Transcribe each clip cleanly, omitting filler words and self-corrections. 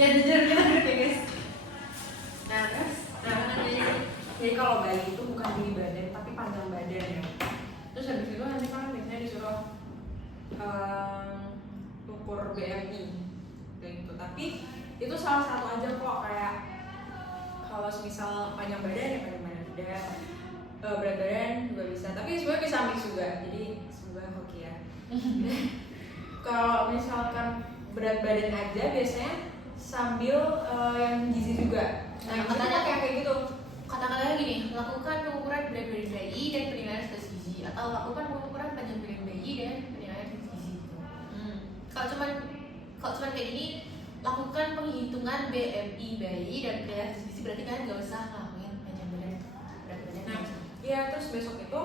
Ya jujur kita ngerti guys. Nah terus, jadi kalau bayi itu bukan tinggi badan tapi panjang badan ya. Terus habis itu nanti kan biasanya disuruh ukur BMI kayak gitu. Tapi itu salah satu aja kok, kayak kalau misal panjang badan ya panjang badan udah, berat badan juga bisa. Tapi sebenarnya bisa mix juga. Jadi semoga oke ya. Kalau misalkan berat badan aja biasanya sambil yang gizi juga. Nah, Katanya kayak gitu. Kata-katanya gini, lakukan pengukuran berat badan bayi dan penilaian status gizi, atau lakukan pengukuran panjang badan bayi dan penilaian status gizi. Kalau cuman kayak gini, lakukan penghitungan BMI bayi dan penilaian status gizi, berarti kalian nggak usah ngelakuin panjang badan berat badan. Nah, iya, terus besok itu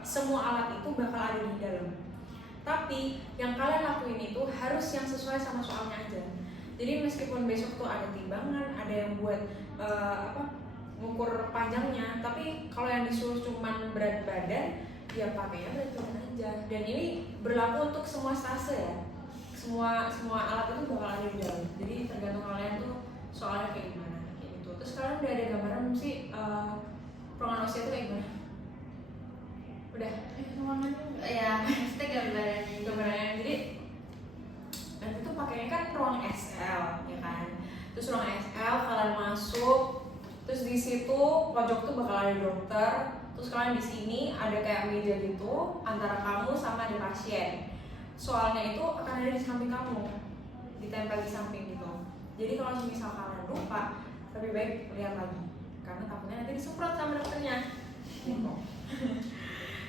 semua alat itu bakal ada di dalam. Tapi yang kalian lakuin itu harus yang sesuai sama soalnya aja. Jadi meskipun besok tuh ada timbangan, ada yang buat ngukur panjangnya, tapi kalau yang disuruh cuman berat badan, ya pakainya berat badan aja. Dan ini berlaku untuk semua stase ya. Semua alat itu bakal ada di dalam. Jadi tergantung kalian tuh soalnya kayak gimana, kayak gitu. Terus kalian udah ada gambaran sih prognosia itu kayak gimana? Udah? Ruangan ya, maksudnya Gambarannya. Jadi nanti tuh pakainya kan ruang SL ya kan. Terus ruang SL kalian masuk, terus di situ pojok tuh bakal ada dokter. Terus kalian di sini ada kayak meja gitu antara kamu sama ada pasien. Soalnya itu akan ada di samping kamu, ditempel di samping gitu. Jadi kalau misal kalian lupa, lebih baik lihat lagi karena takutnya nanti disemprot sama dokternya. Gitu.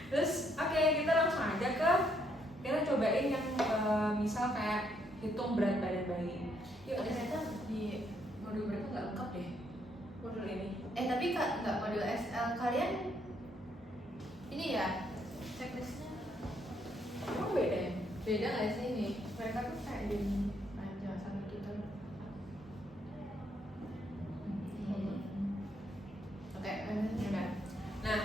Terus oke, kita langsung aja kita cobain yang misal kayak hitung berat badan bayi. Yuk, ternyata di modul berapa nggak lengkap deh modul ini. Tapi nggak modul SL kalian ini ya checklistnya Emang beda ya? beda nggak sih ini? Mereka tuh kayak lebih panjang sama kita. Oke, Benar. Nah,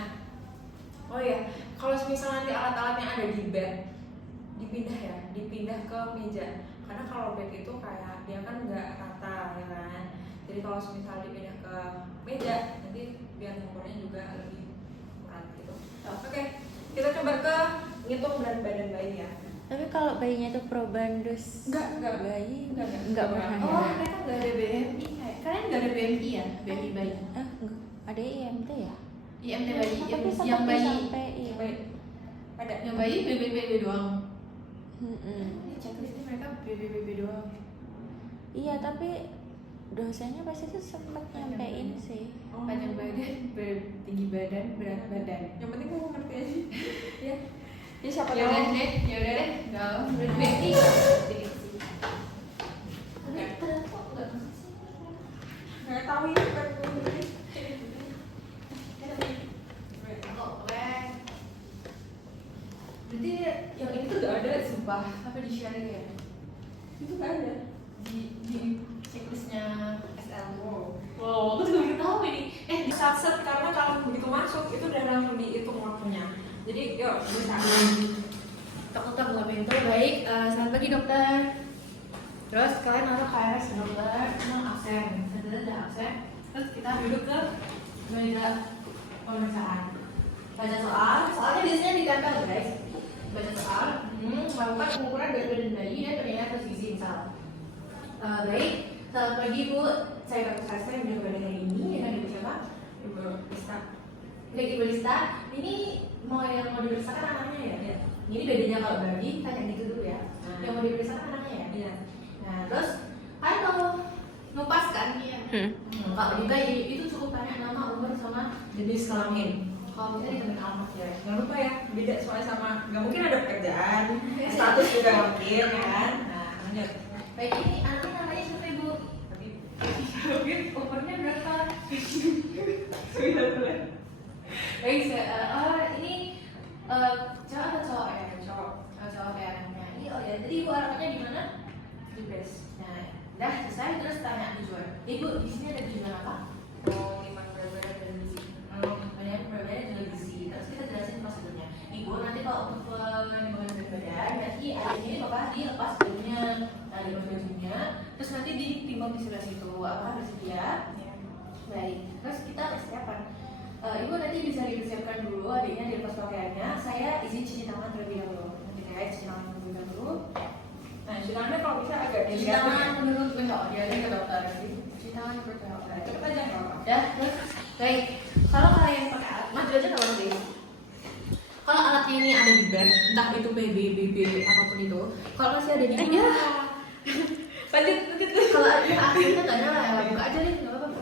oh ya, kalau misalnya nanti alat-alatnya ada di bed, dipindah ke meja. Karena kalau bed itu kayak dia kan nggak rata ya kan. Jadi kalau misalnya dipindah ke meja, nanti biar ukurnya juga lebih akurat gitu. Oke, kita coba ke ngitung berat badan bayi ya. Tapi kalau bayinya itu probandus Enggak. bayi Enggak. enggak bahaya. Oh, mereka nggak ada BMI kalian nggak ada BMI ya? BMI bayi? Enggak. Ada IMT ya? IMT bayi Tapi yang bayi sampai iya. Baik. Ada. yang bayi BB doang. Mm-mm. Ini checklistnya mereka BB doang. Iya, tapi dosennya pasti tuh sempat nyampein sih. Panjang badan, tinggi badan, berat badan. Yang penting kamu ngerti aja. Ya. Ya siapa Ya udah tahu. deh, nggak berat BMI sedikit sih. Tapi ternyata kok nggak masuk sih? Nggak tahu ini bukan gue. Oh, keren. Berarti yang ini tuh nggak ada sumpah. Apa di sharing ya? Itu nggak ada. Di checklistnya SL. Wow, aku juga baru tahu ini. Di set karena kalau begitu masuk itu udah langsung dihitung waktunya. Jadi yuk bisa. Dokter buka pintu, baik. Selamat pagi dokter. Terus kalian naruh KRS ke dokter, emang absen. Setelah ada absen, terus kita duduk ke meja pemeriksaan. Baca soalnya biasanya ditempel guys. Baca soal, melakukan pengukuran berat badan bayi dan penilaian status gizi misal. Baik, selamat pagi Bu. Saya Dr. Sastra yang menjaga badan hari ini dengan Ibu siapa? Ibu Lista. Baik Ibu Lista, ini mau yang mau diperiksakan anaknya ya? Iya. Ini bedanya kalau bayi, tanya gitu dulu ya. Yang mau diperiksakan anaknya ya? Iya. Nah, terus kalian mau ngupas kan? Iya. Kalau di bayi itu cukup tanya nama, umur, sama jenis kelamin. Kalau misalnya ditemukan alamat ya. Jangan lupa ya, beda soalnya sama nggak mungkin ada pekerjaan, status juga nggak mungkin ya kan. Nah, lanjut. Baik, ini anaknya namanya siapa Ibu? Tapi Umurnya berapa? 9 bulan. Baik, ini cowok atau cowok ya? Cowok. Cowok kayak anaknya. Ini oh ya, jadi Ibu alamatnya di mana? Di base. Nah, udah selesai terus tanya tujuan. Ibu di sini ada tujuan apa? Mau 5 berat dan gizi. Banyak berbeda dengan gizi. Terus kita jelasin prosedurnya. Ibu nanti kalau untuk penimbangan berat badan, nanti ada ini bapak dilepas bajunya, nah dilepas bajunya. terus nanti ditimbang di sebelah situ. Apakah bersedia? Ya. Baik, terus kita persiapan. Ibu nanti bisa dipersiapkan dulu adiknya di lepas pakaiannya. Saya izin cuci tangan terlebih dahulu. Nanti saya cuci tangan terlebih dahulu. Nah, cuci tangannya kalau bisa agak Cuci dilihat tangan menurut WHO, dia ke dokter. Cuci tangan menurut WHO. cepet aja nggak apa-apa. Udah, terus baik. Kalau kalian pakai alat, maju aja nggak apa-apa. Kalau alatnya ini ada di bag, entah itu PB, BB, apapun itu. Kalau masih ada di bag, ya. Lanjut. Kalau ada akhirnya nggak nyala ya, buka aja deh, nggak apa-apa.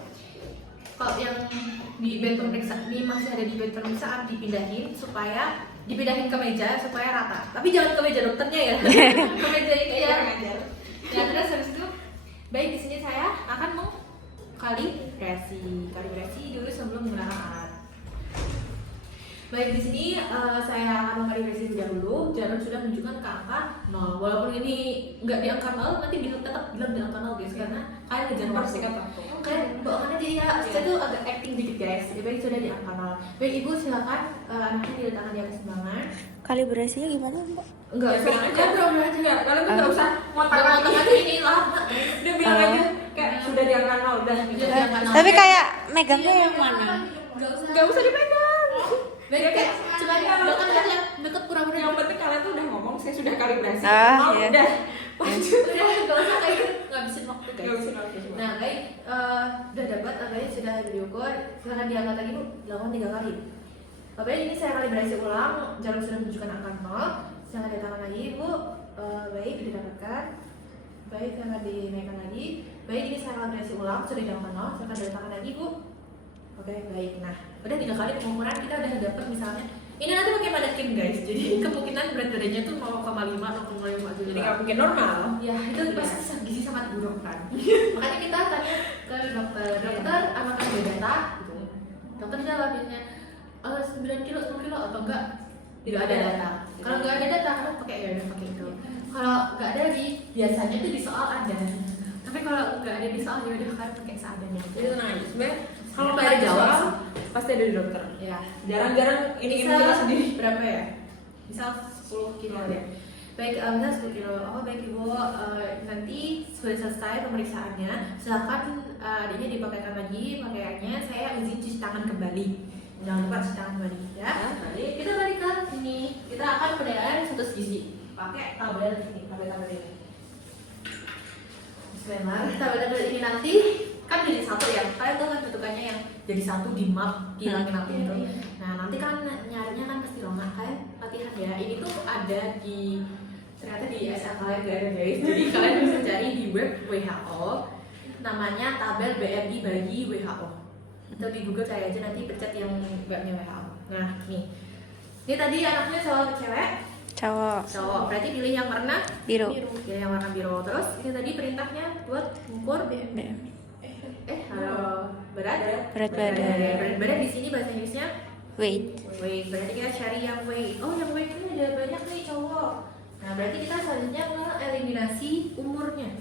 Kalau yang di bed pemeriksaan ini masih ada di bed pemeriksaan, dipindahin ke meja supaya rata. Tapi jangan ke meja dokternya ya, ke meja ini ya. Ya terus habis itu, baik di sini saya akan kalibrasi dulu sebelum menggunakan alat. Baik di sini saya akan mengkalibrasi terlebih dahulu. Jarum sudah menunjukkan ke angka 0. Walaupun ini nggak di angka 0, nanti tetap bilang di angka 0 guys, karena kalian ngejar waktu. Kalian bawakan aja ya. Saya tuh agak acting dikit guys. Jadi baik sudah di angka 0. Baik ibu silakan anaknya diletakkan di atas timbangan. Kalibrasinya gimana, Mbak? Enggak, Ya, bilang aja. kan problem aja. Enggak, kalian tuh nggak usah Nggak mau ngotak tengah ini lama. Dia bilang aja kayak sudah di angka 0 udah. Sudah di angka 0. Tapi kayak megangnya yang mana? Nggak usah dipegang. Baik kayak cuma deket pura-pura. Yang penting kalian tuh udah ngomong saya sudah kalibrasi. Iya. Udah. Lanjut. Udah nggak usah kayak gitu, ngabisin waktu Nggak guys. usah ngomong. Nah baik, udah dapat angkanya sudah diukur. Silakan diangkat lagi bu, dilakukan 3 kali. Baik ini saya kalibrasi ulang, jarum sudah menunjukkan angka 0. Silakan ditekan lagi bu. Baik didapatkan. Baik silakan dinaikkan lagi. Baik ini saya kalibrasi ulang, sudah di angka 0. Silakan ditekan lagi bu. Oke baik, nah udah 3 kali pengukuran kita udah dapat misalnya. Ini nanti pakai manekin guys, jadi kemungkinan berat badannya tuh 0,5 atau 0,5 Jadi nggak mungkin normal. ya itu pasti gizi sangat buruk kan. Makanya kita tanya ke dokter apakah ada data gitu. Dokter jawabnya 9 kilo 10 kilo atau enggak, tidak ada data. Kalau nggak ada data kan pakai ya udah pakai itu. Kalau nggak ada biasanya tuh di soal ada, tapi kalau nggak ada di soal ya udah kan pakai seadanya. Jadi tenang aja. Sebenarnya kalau Nggak nggak ada jawab jawab pasti ada di dokter. Ya Jarang-jarang ini misal kita sendiri. berapa ya? Misal 10 kilo ya. Baik, misal 10 kilo. Oh baik ibu, nanti sudah selesai pemeriksaannya. Silakan adiknya dipakaikan lagi pakaiannya. Saya izin cuci tangan kembali. Jangan lupa cuci tangan kembali ya. Balik. Kita balik ke sini. Kita akan penilaian 100 gizi. Pakai tabel ini, tabel ini. Bismillah. Tabel ini nanti kan jadi satu ya. Kalian tahu kan bentukannya yang jadi satu di map hilangin apa itu. Nah nanti kan nyarinya kan pasti lama. Kalian latihan ya. Ini tuh ada di ternyata di SL kalian gak ada guys. Jadi kalian bisa cari di web WHO. Namanya tabel BMI bagi WHO. Atau di Google cari aja nanti pencet yang webnya WHO. Nah nih. Ini tadi anaknya cowok atau cewek? Cowok. Cowok. Berarti pilih yang warna Biru. Pilih yang warna biru. Terus ini tadi perintahnya buat mengukur halo berat Berat badan. di sini bahasa Inggrisnya Weight. weight. Berarti kita cari yang weight. Oh yang weight ini ada banyak nih cowok. Nah berarti kita selanjutnya eliminasi umurnya.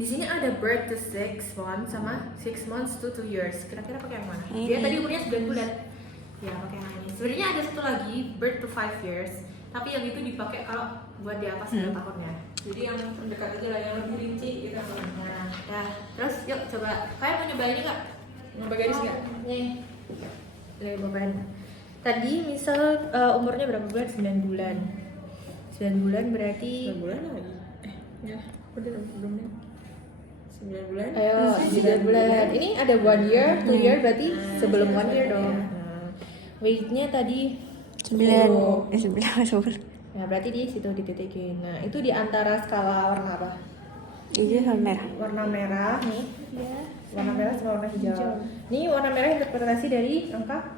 Di sini ada birth to 6 months sama 6 months to 2 years. Kira-kira pakai yang mana? Dia Ini. tadi umurnya 9 bulan. Ya pakai yang ini. Sebenarnya ada satu lagi birth to 5 years. Tapi yang itu dipakai kalau buat di atas 2 tahunnya. Jadi yang terdekat aja lah, yang lebih rinci kita Nah, dah. Terus yuk coba. Kalian mau nyoba ini nggak? nyoba garis nggak? Nih. Nih beban. Tadi misal umurnya berapa bulan? 9 bulan. 9 bulan berarti 9 bulan lagi. Ya, udah belum nih. 9 bulan. ayo 9 bulan. Ini ada 1 year, 2 year berarti sebelum 1 year dong. Nah, weight-nya tadi 9. Nah, berarti di situ dititikin. Nah, itu di antara skala warna apa? Hijau sama merah. Warna merah nih. Warna merah sama warna hijau. Ini warna merah interpretasi dari angka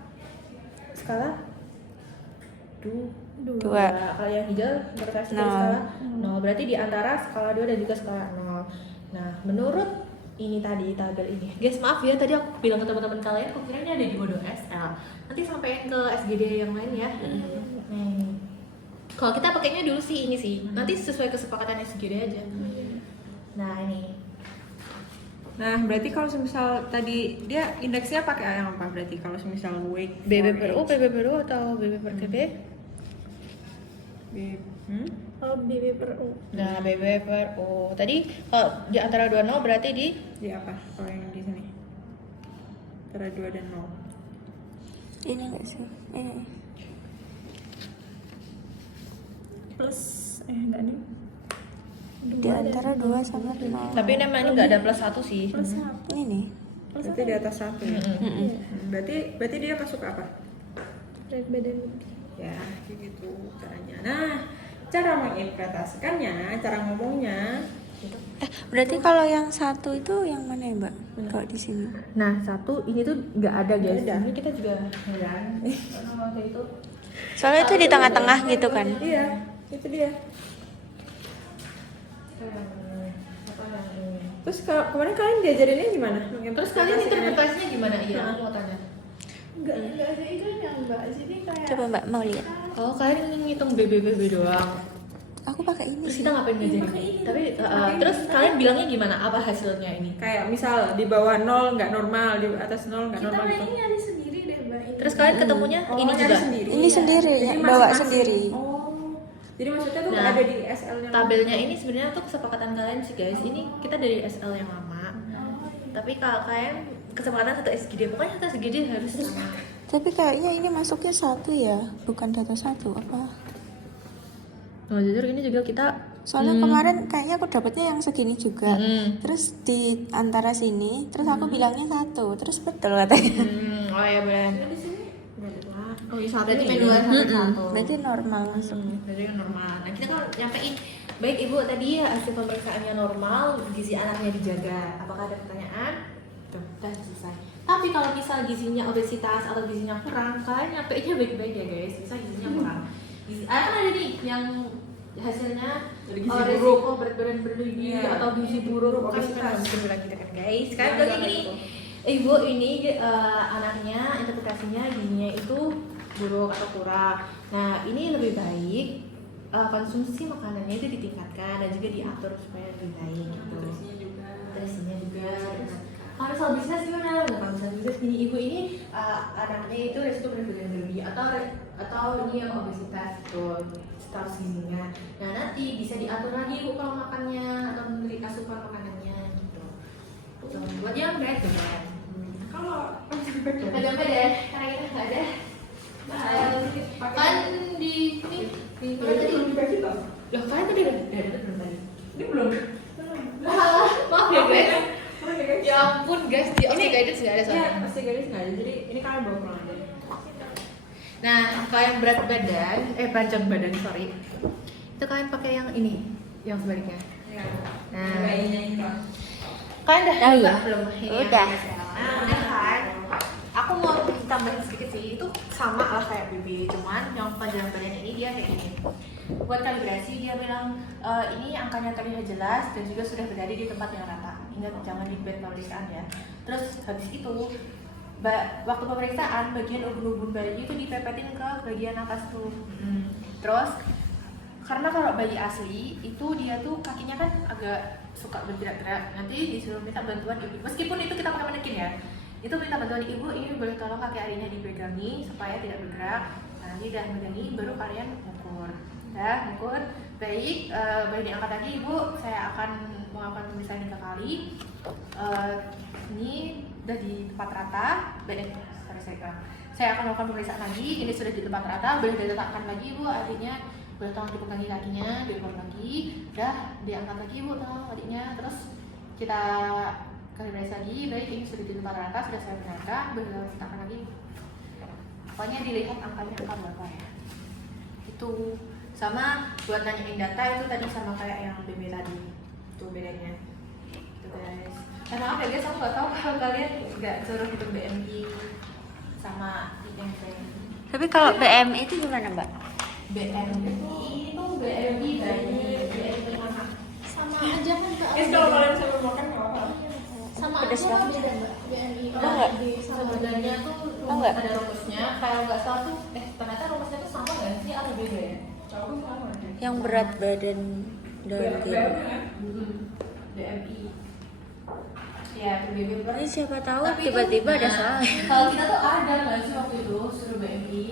skala 2. Dua. Kalau yang hijau interpretasi dari Nol. skala 0. Berarti di antara skala 2 dan juga skala 0. Nah, menurut ini tadi tabel ini. Guys, maaf ya tadi aku bilang ke teman-teman kalian kok kira ini ada di Modo SL. Nanti sampein ke SGD yang lain ya. Nih. Kalau kita pakainya dulu sih ini sih. Nanti sesuai kesepakatan SGD aja. Nah, ini. Nah, berarti kalau misal tadi dia indeksnya pakai yang apa berarti kalau misal weight BB for per U, age? PB per U atau BB per TB? B- Oh, BB per U. Nah, BB per U. Tadi kalau di antara 2 nol berarti di Di apa? Kalau yang di sini. Antara 2 dan 0. Ini enggak sih? Plus enggak nih. Di antara 2 sama 0. tapi namanya nggak ada plus 1 sih. Plus 1. Ini nih. Berarti di atas 1 ya. Berarti dia masuk ke apa? Berat badan. Ya, kayak gitu caranya. Nah, cara menginterpretasikannya, cara ngomongnya Berarti kalau yang satu itu yang mana ya, Mbak? Kalau di sini. Nah, 1 ini tuh nggak ada guys. Nggak ada. Ini kita juga heran. Karena waktu itu Soalnya itu di tengah-tengah gitu kan. Iya, itu dia. Terus kemarin kalian diajarinnya gimana? terus kalian interpretasinya gimana? Iya, aku mau tanya. Enggak ada itunya Mbak, jadi kayak Coba Mbak mau lihat. Oh, kalian ngitung BB doang. Aku pakai ini. Terus kita ngapain ngajarin? Tapi terus kalian bilangnya gimana? Apa hasilnya ini? Kayak misal di bawah 0 nggak normal, di atas 0 nggak kita normal gitu. mainnya nyari sendiri deh Mbak ini. Terus kalian ketemunya Oh, ini nyari juga. sendiri. Ini sendiri, Jadi ya, bawa masing-masing. sendiri. Oh. Jadi maksudnya tuh Nah, ada di SL-nya. Tabelnya ini sebenarnya tuh kesepakatan kalian sih guys. Ini kita dari SL yang lama. Tapi kalau kalian kesepakatan satu SGD, pokoknya satu SGD harus sama. Tapi kayaknya ini masuknya 1 ya, bukan data 1 apa? Nah, jujur ini juga kita Soalnya kemarin kayaknya aku dapetnya yang segini juga. Hmm. Terus di antara sini, terus aku bilangnya 1, terus betul katanya. oh ya benar. Di sini nggak ada lah. Oh iya, satu Berarti ini. P2 sampai Mm-mm. 1. Berarti normal masuk. Berarti kan normal. Nah, kita kan nyampein, baik Ibu tadi hasil pemeriksaannya normal, gizi anaknya dijaga. Apakah ada pertanyaan? Tuh, udah selesai. Tapi kalau misal gizinya obesitas atau gizinya kurang, kalian nyampeinnya baik-baik ya guys. Misal gizinya kurang. Gizi, kan ada nih yang hasilnya Jadi gizi resiko berat badan berlebih Iya. atau gizi buruk kan Obesitas. bisa bilang gitu kan guys. Kan Jangan bilangnya kayak gini, gitu. Ibu ini anaknya interpretasinya gizinya itu buruk atau kurang. Nah ini lebih baik konsumsi makanannya itu ditingkatkan dan juga diatur supaya lebih baik gitu. Nutrisinya juga. Kalau misal bisnis gimana? Nah, kalau misal bisnis gini, ibu ini anaknya itu resiko berat badan berlebih atau ini yang obesitas tuh status gizinya. Nah nanti bisa diatur lagi ibu kalau makannya atau memberi asupan makanannya gitu. Tuh, buat yang berat badan. Kalau Agak beda karena kita nggak ada. Kan di ini Berarti belum dibagi toh? loh kalian tadi udah dapat belum tadi? Ini belum. Maaf ya guys. Oh, ya, guys. Ya ampun guys, di Oxy Guidance nggak ada Iya, soalnya. pasti gadis nggak ada. Jadi ini kalian bawa pulang aja. Nah, kalau yang berat badan, panjang badan sorry, itu kalian pakai yang ini, yang sebaliknya. Ya. Nah. Kayaknya ini kan. Kalian udah Oh, iya. belum? Ini Udah. Nah, udah kan. Aku mau tambahin sedikit sih, itu sama lah kayak BB, cuman yang panjang badan ini dia kayak gini. Buat kalibrasi dia bilang ini angkanya terlihat jelas dan juga sudah berada di tempat yang rata. Ingat jangan di bed pemeriksaan ya. Terus habis itu waktu pemeriksaan bagian ubun-ubun bayi itu dipepetin ke bagian atas tuh. Terus karena kalau bayi asli itu dia tuh kakinya kan agak suka bergerak-gerak, nanti disuruh minta bantuan ibu. Meskipun itu kita pakai manekin ya, itu minta bantuan ibu, ini boleh tolong kaki arinya dipegangi supaya tidak bergerak. Nah, nanti udah megangi baru kalian ukur. Udah ukur, baik, boleh diangkat lagi ibu. Saya akan melakukan pemeriksaan 3 kali. Ini udah di tempat rata, saya akan melakukan pemeriksaan lagi. Ini sudah di tempat rata, boleh diletakkan lagi ibu adiknya. Boleh tolong dipegangi kakinya, diukur lagi. Udah diangkat lagi ibu, tolong adiknya. Terus kita kalibrasi lagi, baik ini sudah di tempat rata, sudah saya benarkan, boleh letakkan lagi. Pokoknya dilihat angkanya angka berapa ya. Itu sama buat nanyain data itu tadi sama kayak yang BB tadi. Itu bedanya. Itu guys. Maaf ya guys, aku nggak tahu kalau kalian nggak suruh hitung BMI sama yang lain. Tapi kalau BMI itu gimana, Mbak? BMI itu BMI bayi, BMI anak. sama aja kan Mbak. Kalau kalian sambil makan nggak apa-apa. Sama Pedes aja kan banget. beda Mbak. BMI Oh, enggak? sama Sebenarnya tuh Oh, enggak? ada rumusnya. Kalau nggak salah tuh, ternyata rumusnya tuh sama nggak sih atau beda ya? Tahu sama deh. Yang berat badan dan gitu. BMI. Ya, BB per. Ini siapa tahu Tapi tiba-tiba itu, ada nah, salah. Kalau kita tuh ada nggak sih waktu itu suruh BMI.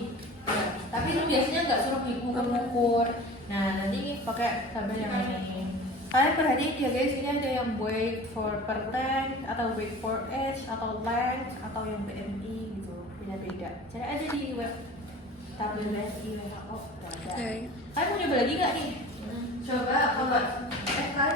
Ya, tapi itu biasanya nggak suruh ngukur-ngukur. Nah nanti pakai tabel yang ini. Kalian perhatiin ya guys, ini ada yang weight for per length, atau weight for age, atau length, atau yang BMI gitu, beda-beda. Cari aja di web tabel BMI WHO ada. Kalian mau coba lagi nggak nih? Coba kalau kalian